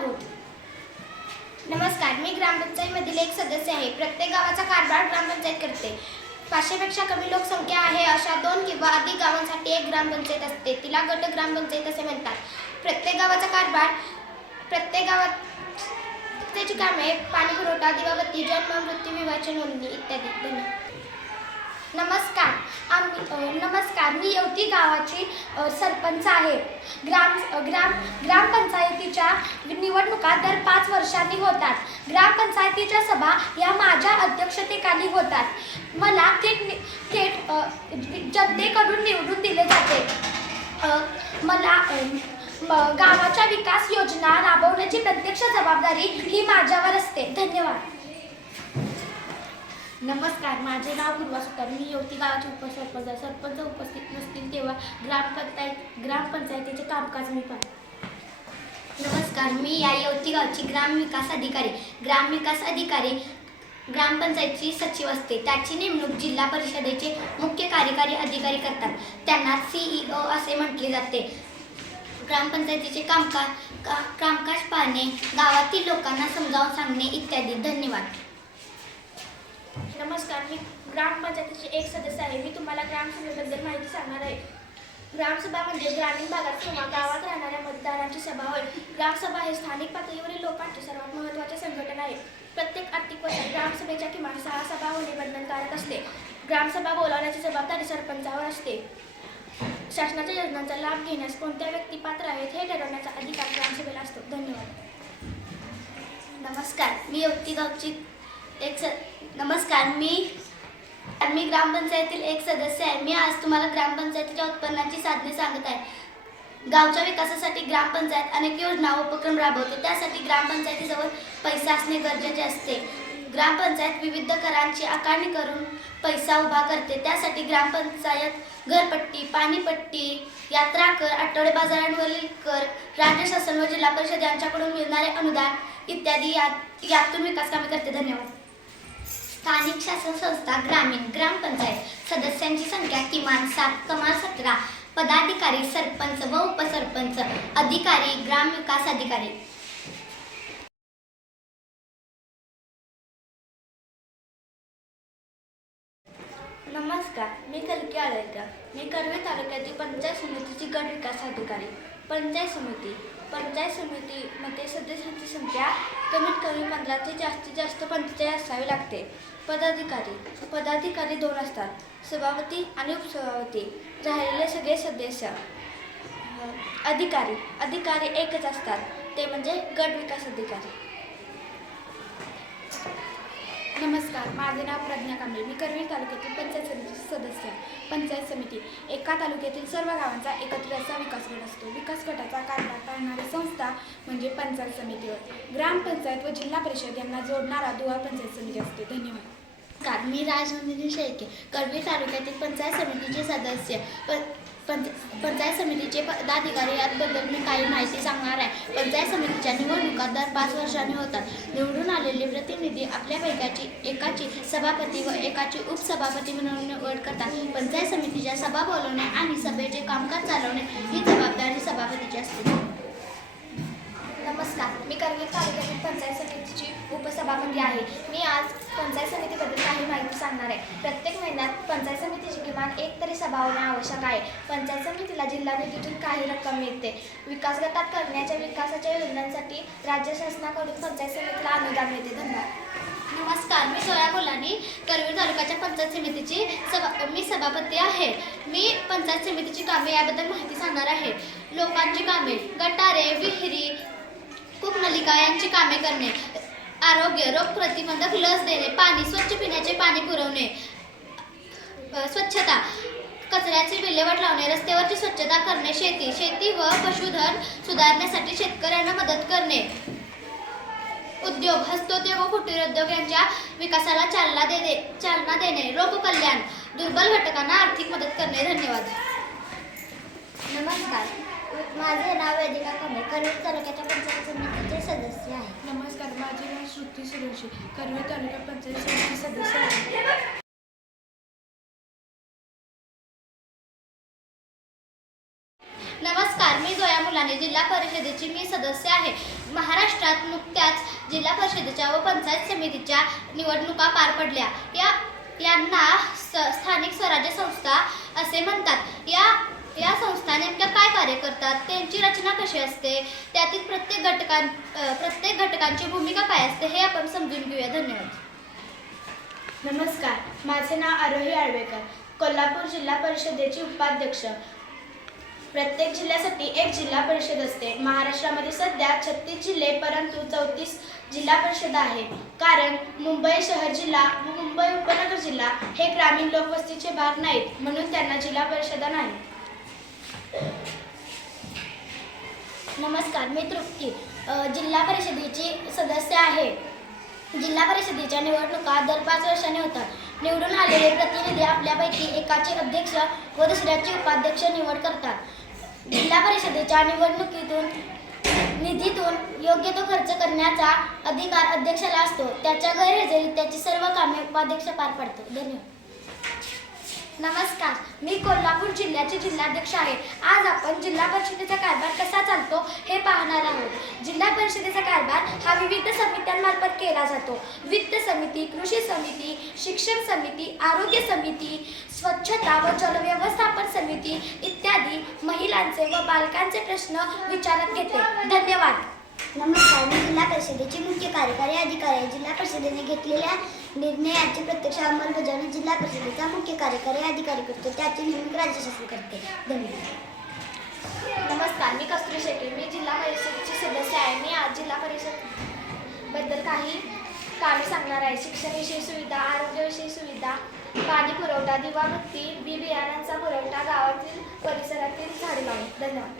लागवड. नमस्कार, मी ग्रामपंचायतीमधील एक सदस्य आहे. प्रत्येक गावाचा कारभार ग्रामपंचायत करते. 500 पेक्षा कमी लोकसंख्या आहे अशा 2 किंवा अधिक गावांसाठी एक ग्रामपंचायत असते. तिला गट ग्रामपंचायत असे म्हणतात. प्रत्येक गावाचा कारभार, प्रत्येक गावात त्याची कामे, पाणी पुरवठा, दिवाबत्ती, जन्म, मृत्यू, विवाहाची नोंदणी इत्यादी. नमस्कार, मी येवती गावाची सरपंच आहे. ग्रामपंचायतीच्या निवडणुका दर 5 वर्षांनी होतात. ग्रामपंचायतीच्या सभा या माझ्या अध्यक्षतेखाली होतात. मला थेट जनतेकडून निवडून दिले जाते. मला गावाच्या विकास योजना राबवण्याची प्रत्यक्ष जबाबदारी ही माझ्यावर असते. धन्यवाद. नमस्कार, माझे नाव पूर्वा सुतार. मी येवती गावाचे उपसरपंच आहे. सरपंच उपस्थित नसतील तेव्हा ग्रामपंचायतीचे कामकाज मी पाहतो. नमस्कार, मी या येवती गावची ग्रामविकास अधिकारी. ग्रामविकास अधिकारी ग्रामपंचायतीची सचिव असते. त्याची नेमणूक जिल्हा परिषदेचे मुख्य कार्यकारी अधिकारी करतात. त्यांना CEO असे म्हटले जाते. ग्रामपंचायतीचे कामकाज पाहणे, गावातील लोकांना समजावून सांगणे इत्यादी. धन्यवाद. नमस्कार, मी ग्रामपंचायतीचे एक सदस्य आहे. मी तुम्हाला ग्रामसभेबद्दल माहिती सांगणार आहे. ग्रामसभा म्हणजे ग्रामीण भागात किंवा गावात राहणाऱ्या मतदारांची सभा होय. ग्रामसभा हे स्थानिक पातळीवरील लोकांचे सर्वात महत्त्वाचे संघटन आहे. प्रत्येक आर्थिक वर्षात ग्रामसभेच्या किमान 6 सभा होणे बंधनकारक असते. ग्रामसभा बोलावण्याची जबाबदारी सरपंचावर असते. शासनाच्या योजनांचा लाभ घेण्यास कोणत्या व्यक्ती पात्र आहेत हे ठरवण्याचा अधिकार ग्रामसभेला असतो. धन्यवाद. नमस्कार, मी येवती गावची नमस्कार, मी ग्रामपंचायतीतील एक सदस्य आहे. मी आज तुम्हाला ग्रामपंचायतीच्या उत्पन्नाची साधने सांगत आहे. गावच्या विकासासाठी ग्रामपंचायत अनेक योजना व उपक्रम राबवते. त्यासाठी ग्रामपंचायतीजवळ पैसा असणे गरजेचे असते. ग्रामपंचायत विविध करांची आकारणी करून पैसा उभा करते. त्यासाठी ग्रामपंचायत घरपट्टी, पाणीपट्टी, यात्रा कर, आठवडे बाजारांवरील कर, राज्य शासन व जिल्हा परिषद यांच्याकडून मिळणारे अनुदान इत्यादी यातून विकास कामे करते. धन्यवाद. स्थानिक शासन संस्था ग्रामीण ग्रामपंचायत सदस्यांची संख्या किमान 7 कमाल 17. पदाधिकारी सरपंच व उपसरपंच, अधिकारी ग्रामविकास अधिकारी. नमस्कार, मी कल्की आळेकर. मी कर्वे तालुक्यातील पंचायत समितीची गट विकास अधिकारी. पंचायत समितीमध्ये सदस्यांची संख्या कमीत कमी 15 ते जास्तीत जास्त 45 असावी लागते. पदाधिकारी 2 असतात, सभापती आणि उपसभापती. राहिलेले सगळे सदस्य अधिकारी एकच असतात, ते म्हणजे गट विकास अधिकारी. नमस्कार, माझे नाव प्रज्ञा कांबळे. मी करवीर तालुक्यातील पंचायत समितीची सदस्य आहे. पंचायत समिती एका तालुक्यातील सर्व गावांचा एकत्रित असा विकास गट असतो. विकास गटाचा कारभार पाहणारी संस्था म्हणजे पंचायत समिती होय. ग्रामपंचायत व जिल्हा परिषद यांना जोडणारा दुवा पंचायत समिती असते. धन्यवाद. नमस्कार, मी राजनंदिनी शेळके, करवीर तालुक्यातील पंचायत समितीचे सदस्य. पंचायत समितीचे पदाधिकारी याबद्दल मी काही माहिती सांगणार आहे. पंचायत समितीच्या निवडणुका दर 5 वर्षांनी होतात. निवडून आलेले प्रतिनिधी आपल्यापैकी एकाची सभापती व एकाची उपसभापती म्हणून निवड करतात. पंचायत समितीच्या सभा बोलवणे आणि सभेचे कामकाज चालवणे ही जबाबदारी सभापतीची असते. नमस्कार, मी करवीर तालुक्यातील पंचायत समितीची उपसभापती आहे. मी आज पंचायत समितीबद्दल काही माहिती सांगणार आहे. प्रत्येक महिन्यात पंचायत समितीची किमान एक तरी सभा होणे आवश्यक आहे. पंचायत समितीला जिल्हा निधीतून काही रक्कम मिळते. विकास गटात करण्याच्या विकासाच्या योजनांसाठी राज्य शासनाकडून पंचायत समितीला अनुदान मिळते. धन्यवाद. नमस्कार, मी सोया कोल्हानी, करवीर तालुक्याच्या पंचायत समितीची मी सभापती आहे. मी पंचायत समितीची कामे याबद्दल माहिती सांगणार आहे. लोकांची कामे, गटारे, विहिरी, कूपनलिका यांची कामे करणे, आरोग्य, रोग प्रतिबंधक लस देणे, पाणी, स्वच्छ पिण्याचे पाणी पुरवणे, स्वच्छता, कचऱ्याची विल्हेवाट लावणे, रस्त्यावरची स्वच्छता करणे, शेती व पशुधन सुधारण्यासाठी शेतकऱ्यांना मदत करणे, उद्योग, हस्तोद्योग व कुटीरोद्योग यांच्या विकासाला चालना देणे, लोककल्याण, दुर्बल घटकांना आर्थिक मदत करणे. धन्यवाद. नमस्कार, माझे नाव वेदिका कांबळे, करवीर तालुक्याच्या पंचायत समितीचे सदस्य आहे. नमस्कार, माझे नाव श्रुती सूर्यवंशी, करवीर तालुका पंचायत समिती सदस्य आहे. नमस्कार, मी जोया मुलानी, ठाणे जिल्हा परिषदेची मी सदस्य आहे. महाराष्ट्रात नुकत्याच जिल्हा परिषदेच्या व पंचायत समितीच्या निवडणुका पार पडल्या. यांना स्थानिक स्वराज्य संस्था असे म्हणतात. या संस्था नेमक्या काय कार्य करतात, त्यांची रचना कशी असते, त्यातील प्रत्येक घटकांची भूमिका काय असते हे आपण समजून घेऊया. धन्यवाद. नमस्कार, माझे नाव आरोही आळवेकर, कोल्हापूर जिल्हा परिषदेची उपाध्यक्ष. प्रत्येक जिल्ह्यासाठी एक जिल्हा परिषद असते. महाराष्ट्रामध्ये सध्या 36 जिल्हे परंतु 34 जिल्हा परिषद आहेत. कारण मुंबई शहर जिल्हा व मुंबई उपनगर जिल्हा हे ग्रामीण लोकवस्तीचे भाग नाहीत, म्हणून त्यांना जिल्हा परिषदा नाहीत. नमस्कार, मी तृप्ती जिल्हा परिषदेची सदस्य आहे. जिल्हा परिषदेच्या निवडणुका दर 5 वर्षांनी होतात. निवडून आलेले प्रतिनिधी आपल्यापैकी एकाचे अध्यक्ष व दुसऱ्याची उपाध्यक्ष निवड करतात. जिल्हा परिषदेच्या निधीतून योग्य तो खर्च करण्याचा अधिकार अध्यक्षाला असतो. त्याच्या गैरहजेरीत त्याची सर्व कामे उपाध्यक्ष पार पाडतो. धन्यवाद. नमस्कार, मी कोल्हापूर जिल्ह्याचे जिल्हाध्यक्ष आहे. आज आपण जिल्हा परिषदेचा कारभार कसा चालतो हे पाहणार आहोत. जिल्हा परिषदेचा कारभार हा विविध समित्यांमार्फत केला जातो. वित्त समिती, कृषी समिती, शिक्षण समिती, आरोग्य समिती, स्वच्छता व जलव्यवस्थापन समिती इत्यादी महिलांचे व बालकांचे प्रश्न विचारात घेते. धन्यवाद. नमस्कार, मी जिल्हा परिषदेचे मुख्य कार्यकारी अधिकारी आहे. जिल्हा परिषदेने घेतलेल्या निर्णयाची प्रत्यक्ष अंमलबजावणी जिल्हा परिषदेचा मुख्य कार्यकारी अधिकारी करतो. त्याची नेमणूक राज्य शासन करते. धन्यवाद. नमस्कार, मी कस्तुरी शेट्टी, मी जिल्हा परिषदेची सदस्य आहे. मी आज जिल्हा परिषद काही कामे सांगणार आहे. शिक्षणविषयी सुविधा, आरोग्यविषयी सुविधा, पाणी पुरवठा, दिवाबत्ती, बी बियाणांचा पुरवठा, गावातील परिसरातील झाडे लावणे. धन्यवाद.